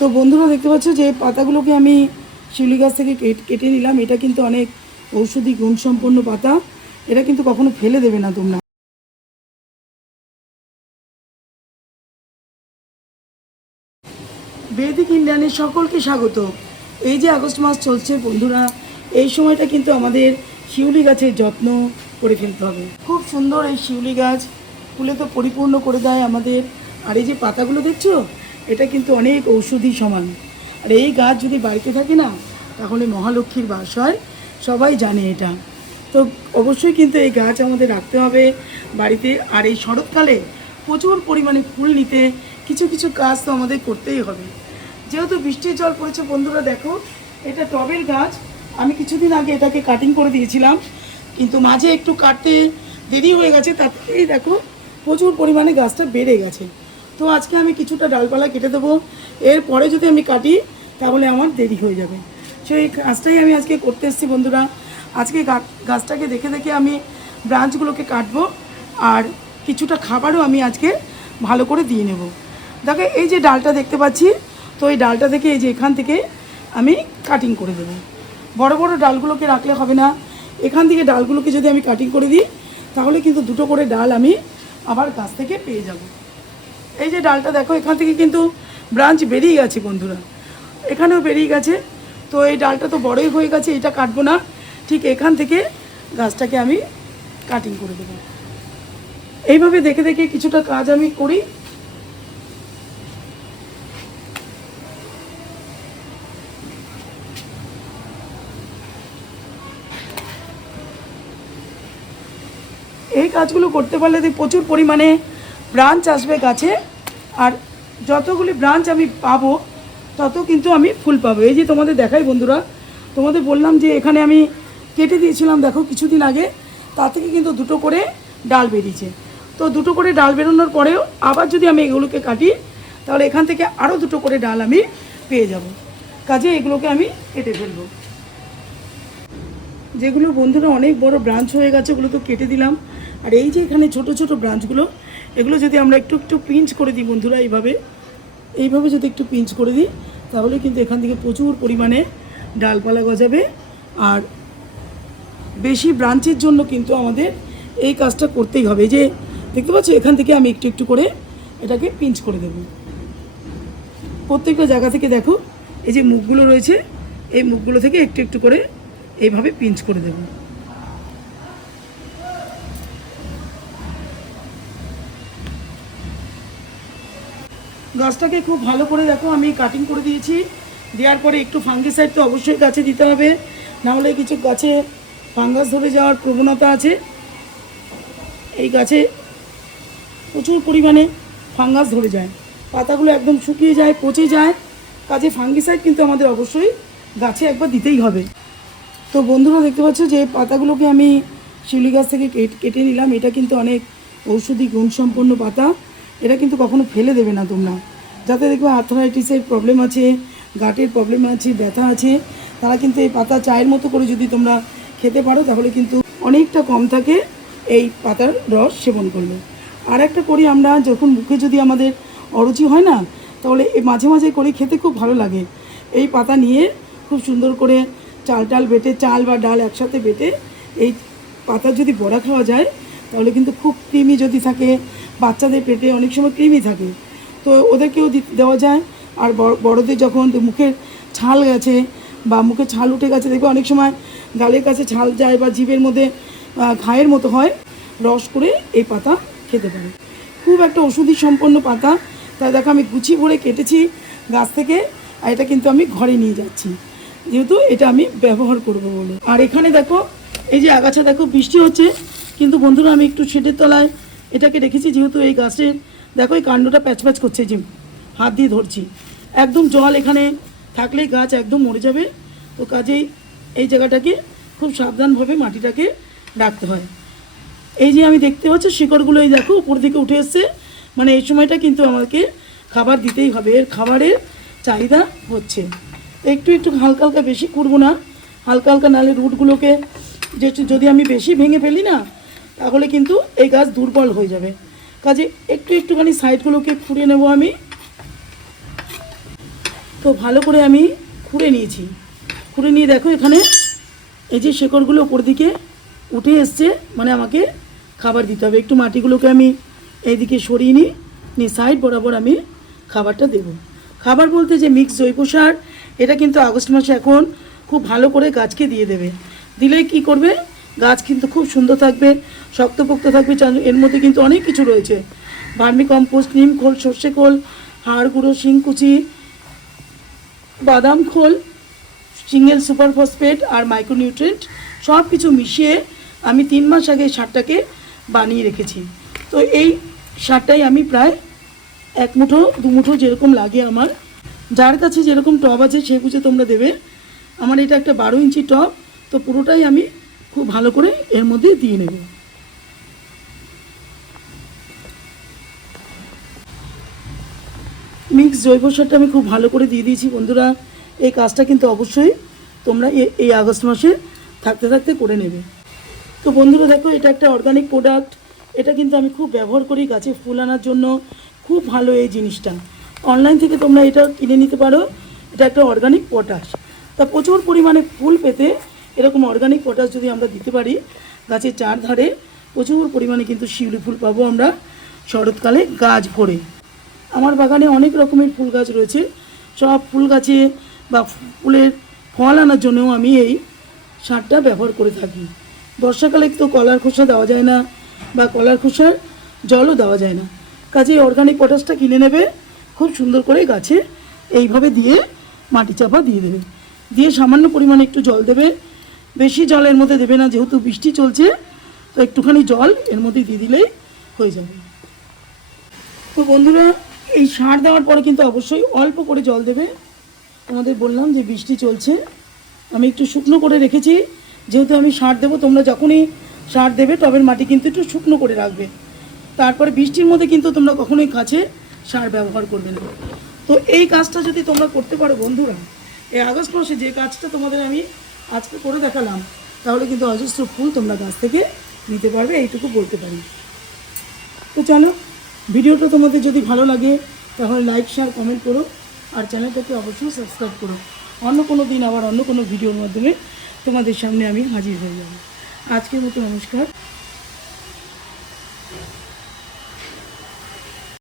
তো বন্ধুরা দেখতে পাচ্ছ যে পাতাগুলোকে আমি শিউলি গাছ থেকে কেট- নিলাম। এটা কিন্তু অনেক ঔষধি গুণসম্পন্ন পাতা। এটা কিন্তু কখনো ফেলে দেবে না তোমরা। বেদিক ইন্ডিয়ানের সকলকে স্বাগত। এই যে আগস্ট মাস চলছে বন্ধুরা, এই সময়টা কিন্তু আমাদের শিউলি গাছের যত্ন করে ফেলতে হবে। খুব সুন্দর এই শিউলি গাছ ফুলে তো পরিপূর্ণ করে দেয় আমাদের। আর এই যে পাতাগুলো দেখছ এটা কিন্তু অনেক ঔষধি সমান। আর এই গাছ যদি বাড়িতে থাকে না, তাহলে মহালক্ষ্মীর বাস হয় সবাই জানে এটা। তো অবশ্যই কিন্তু এই গাছ আমাদের রাখতে হবে বাড়িতে। আর এই শরৎকালে প্রচুর পরিমাণে ফুল নিতে কিছু কিছু কাজ তো আমাদের করতেই হবে। যেহেতু বৃষ্টির জল পড়েছে, বন্ধুরা দেখো, এটা টবের গাছ। আমি কিছুদিন আগে এটাকে কাটিং করে দিয়েছিলাম, কিন্তু মাঝে একটু কাটতে দেরি হয়ে গেছে তাতেই দেখো প্রচুর পরিমাণে গাছটা বেড়ে গেছে। তো আজকে আমি কিছুটা ডালপালা কেটে দেবো। এরপরে যদি আমি কাটি, তাহলে আমার দেরি হয়ে যাবে। সেই কাজটাই আমি আজকে করতে এসেছি বন্ধুরা। আজকে গাছটাকে দেখে দেখে আমি ব্রাঞ্চগুলোকে কাটবো আর কিছুটা খাবারও আমি আজকে ভালো করে দিয়ে নেব। দেখো, এই যে ডালটা দেখতে পাচ্ছি, তো এই ডালটা থেকে এই যে এখান থেকে আমি কাটিং করে দেবো। বড় বড় ডালগুলোকে রাখলে হবে না। এখান থেকে ডালগুলোকে যদি আমি কাটিং করে দিই, তাহলে কিন্তু দুটো করে ডাল আমি আবার গাছ থেকে পেয়ে যাব। এই যে ডালটা দেখো, এখান থেকে কিন্তু ব্রাঞ্চ বেরিয়ে গেছে বন্ধুরা। এখানেও বেরিয়ে গেছে। তো এই ডালটা তো বড়ই হয়ে গেছে, এটা কাটবো না। ঠিক এখান থেকে গাছটাকে আমি কাটিং করে দেবো। এইভাবে দেখে দেখে কিছুটা কাজ আমি করি। এই কাজগুলো করতে পারলে প্রচুর পরিমাণে ব্রাঞ্চ আসবে গাছে, আর যতগুলি ব্রাঞ্চ আমি পাবো, তত কিন্তু আমি ফুল পাবো। এই যে তোমাদের দেখাই বন্ধুরা, তোমাদের বললাম যে এখানে আমি কেটে দিয়েছিলাম, দেখো কিছুদিন আগে, তা থেকে কিন্তু দুটো করে ডাল বেরিয়েছে। তো দুটো করে ডাল বেরোনোর পরেও আবার যদি আমি এগুলোকে কাটি, তাহলে এখান থেকে আরও দুটো করে ডাল আমি পেয়ে যাব। কাজে এগুলোকে আমি কেটে ফেলব। যেগুলো বন্ধুরা অনেক বড় ব্রাঞ্চ হয়ে গেছে, ওগুলো তো কেটে দিলাম। আর এই যে এখানে ছোট ছোট ব্রাঞ্চগুলো এগুলো যদি আমরা একটু একটু পিঞ্চ করে দিই বন্ধুরা এইভাবে এইভাবে যদি একটু পিঞ্চ করে দিই, তাহলে কিন্তু এখান থেকে প্রচুর পরিমাণে ডালপালা গজাবে। আর বেশি ব্রাঞ্চের জন্য কিন্তু আমাদের এই কাজটা করতেই হবে। যে দেখতে পাচ্ছ, এখান থেকে আমি একটু একটু করে এটাকে পিঞ্চ করে দেব। প্রত্যেকটা জায়গা থেকে দেখো, এই যে মুখগুলো রয়েছে, এই মুখগুলো থেকে একটু একটু করে এইভাবে পিঞ্চ করে দেব। গাছটাকে খুব ভালো করে দেখো, আমি কাটিং করে দিয়েছি। দেওয়ার পরে একটু ফাঙ্গিসাইড তো অবশ্যই গাছে দিতে হবে। নাহলে কিছু গাছে ফাঙ্গাস ধরে যাওয়ার প্রবণতা আছে। এই গাছে প্রচুর পরিমাণে ফাঙ্গাস ধরে যায়। পাতাগুলো একদম শুকিয়ে যায়, পচে যায়। কাজে ফাঙ্গিসাইড কিন্তু আমাদের অবশ্যই গাছে একবার দিতেই হবে। তো বন্ধুরা দেখতে পাচ্ছ যে পাতাগুলোকে আমি শিউলি গাছ থেকে কেট- নিলাম। এটা কিন্তু অনেক ঔষধি গুণসম্পন্ন পাতা। এটা কিন্তু কখনো ফেলে দেবে না তোমরা। যাতে দেখবে আর্থারাইটিসের প্রবলেম আছে, গাটের প্রবলেম আছে, ব্যথা আছে, তারা কিন্তু এই পাতা চায়ের মতো করে যদি তোমরা খেতে পারো, তাহলে কিন্তু অনেকটা কম থাকে এই পাতার রস সেবন করলে। আর একটা করি আমরা, যখন মুখে যদি আমাদের অরুচি হয় না, তাহলে মাঝে মাঝে করে খেতে খুব ভালো লাগে। এই পাতা নিয়ে খুব সুন্দর করে চাল টাল বেটে, চাল বা ডাল একসাথে বেটে, এই পাতা যদি বড়া খাওয়া যায়, তাহলে কিন্তু খুব ক্রিমি যদি থাকে বাচ্চাদের পেটে অনেক সময় কৃমি থাকে। তো ওদেরকেও দেওয়া যায়। আর বড়- বড়দের যখন মুখের ছাল গেছে বা মুখে ছাল উঠে গেছে, দেখবে অনেক সময় গালের কাছে ছাল যায় বা জিভের মধ্যে ঘায়ের মতো হয়, রস করে এই পাতা খেতে পারে। খুব একটা ওষুধি সম্পন্ন পাতা। তাই দেখো, আমি গুছিয়ে ভরে কেটেছি গাছ থেকে, আর এটা কিন্তু আমি ঘরে নিয়ে যাচ্ছি। যেহেতু এটা আমি ব্যবহার করব বলে। আর এখানে দেখো, এই যে আগাছা, দেখো বৃষ্টি হচ্ছে। কিন্তু বন্ধুরা, আমি একটু শেডের তলায় এটাকে রেখেছি যেহেতু এই গাছের দেখো এই কাণ্ডটা প্যাচ প্যাচ করছে যে হাত দিয়ে ধরছি। একদম জল এখানে থাকলেই গাছ একদম মরে যাবে। তো কাজেই এই জায়গাটাকে খুব সাবধানভাবে মাটিটাকে রাখতে হয়। এই যে আমি দেখতে পাচ্ছি, শিকড়গুলো এই দেখো উপর দিকে উঠে এসছে। মানে এই সময়টা কিন্তু আমাকে খাবার দিতেই হবে। এর খাবারের চাহিদা হচ্ছে। একটু একটু হালকা হালকা বেশি করব না। হালকা হালকা নালে রুটগুলোকে যে যদি আমি বেশি ভেঙে ফেলি না তাহলে কিন্তু এই গাছ দুর্বল হয়ে যাবে। কাজে একটু একটুখানি সাইডগুলোকে খুঁড়ে নেব আমি। তো ভালো করে আমি খুঁড়ে নিয়েছি। খুঁড়ে নিয়ে দেখো এখানে এই যে শেকড়গুলো ওপর দিকে উঠে এসছে মানে আমাকে খাবার দিতে হবে। একটু মাটিগুলোকে আমি এইদিকে সরিয়ে নিই, নিয়ে সাইড বরাবর আমি খাবারটা দেব। খাবার বলতে যে মিক্স জৈব সার, এটা কিন্তু আগস্ট মাসে এখন খুব ভালো করে গাছকে দিয়ে দেবে। দিলে কি করবে? গাছ কিন্তু খুব সুন্দর থাকবে, শক্তপোক্ত থাকবে এর মধ্যে কিন্তু অনেক কিছু রয়েছে। ভার্মি কম্পোস্ট, নিম খোল, সর্ষে খোল, হাড় গুঁড়ো শিংকুচি বাদাম খোল, সিঙ্গেল সুপার ফসফেট আর মাইক্রোনিউট্রেন্ট সব কিছু মিশিয়ে আমি তিন মাস আগে এই সারটাকে বানিয়ে রেখেছি। তো এই সারটাই আমি প্রায় এক মুঠো, দু মুঠো যেরকম লাগে আমার। যার কাছে যেরকম টব আছে সে বুঝে তোমরা দেবে। আমার এটা একটা বারো ইঞ্চি টব, তো পুরোটাই আমি খুব ভালো করে এর মধ্যে দিয়ে নেব। মিক্স জৈব সারটা আমি খুব ভালো করে দিয়ে দিয়েছি বন্ধুরা। এই কাজটা কিন্তু অবশ্যই তোমরা এই আগস্ট মাসে থাকতে থাকতে করে নেবে। তো বন্ধুরা দেখো, এটা একটা অর্গানিক প্রোডাক্ট এটা কিন্তু আমি খুব ব্যবহার করি গাছে ফুল আনার জন্য। খুব ভালো এই জিনিসটা। অনলাইন থেকে তোমরা এটা কিনে নিতে পারো। এটা একটা অর্গানিক পটাশ তা প্রচুর পরিমাণে ফুল পেতে এরকম অর্গানিক পটাশ যদি আমরা দিতে পারি, গাছের চারধারে প্রচুর পরিমাণে কিন্তু শিউলি ফুল পাবো আমরা শরৎকালে গাছ ভরে। আমার বাগানে অনেক রকমের ফুল গাছ রয়েছে। সব ফুল গাছে বা ফুলের ফল আনার জন্যও আমি এই সারটা ব্যবহার করে থাকি। বর্ষাকালে তো কলার খোসা দেওয়া যায় না বা কলার খোসার জলও দেওয়া যায় না। কাজে অর্গানিক পটাশটা কিনে নেবে, খুব সুন্দর করে গাছে এইভাবে দিয়ে মাটি চাপা দিয়ে দেবে। দিয়ে সামান্য পরিমাণে একটু জল দেবে বেশি জল এর মধ্যে দেবে না, যেহেতু বৃষ্টি চলছে, তো একটুখানি জল এর মধ্যে দিয়ে দিলেই হয়ে যাবে। তো বন্ধুরা, এই সার দেওয়ার পরে কিন্তু অবশ্যই অল্প করে জল দেবে। তোমাদের বললাম যে বৃষ্টি চলছে, আমি একটু শুকনো করে রেখেছি। যেহেতু আমি সার দেবো, তোমরা যখনই সার দেবে, টবের মাটি কিন্তু একটু শুকনো করে রাখবে। তারপরে বৃষ্টির মধ্যে কিন্তু তোমরা কখনোই কাছে সার ব্যবহার করবে না। তো এই কাজটা যদি তোমরা করতে পারো বন্ধুরা, এই আগস্ট মাসে যে কাজটা তোমাদের আমি আজকে করে দেখালাম। তাহলে কিন্তু অজস্র ফুল তোমরা গাছ থেকে নিতে পারবে, এইটুকু বলতে পারি। তো চলো, ভিডিওটা তোমাদের যদি ভালো লাগে, তাহলে লাইক শেয়ার কমেন্ট করো। আর চ্যানেলটাকে অবশ্যই সাবস্ক্রাইব করো। অন্য কোনো দিন আবার অন্য কোনো ভিডিওর মাধ্যমে তোমাদের সামনে আমি হাজির হয়ে যাব। আজকের মতো নমস্কার।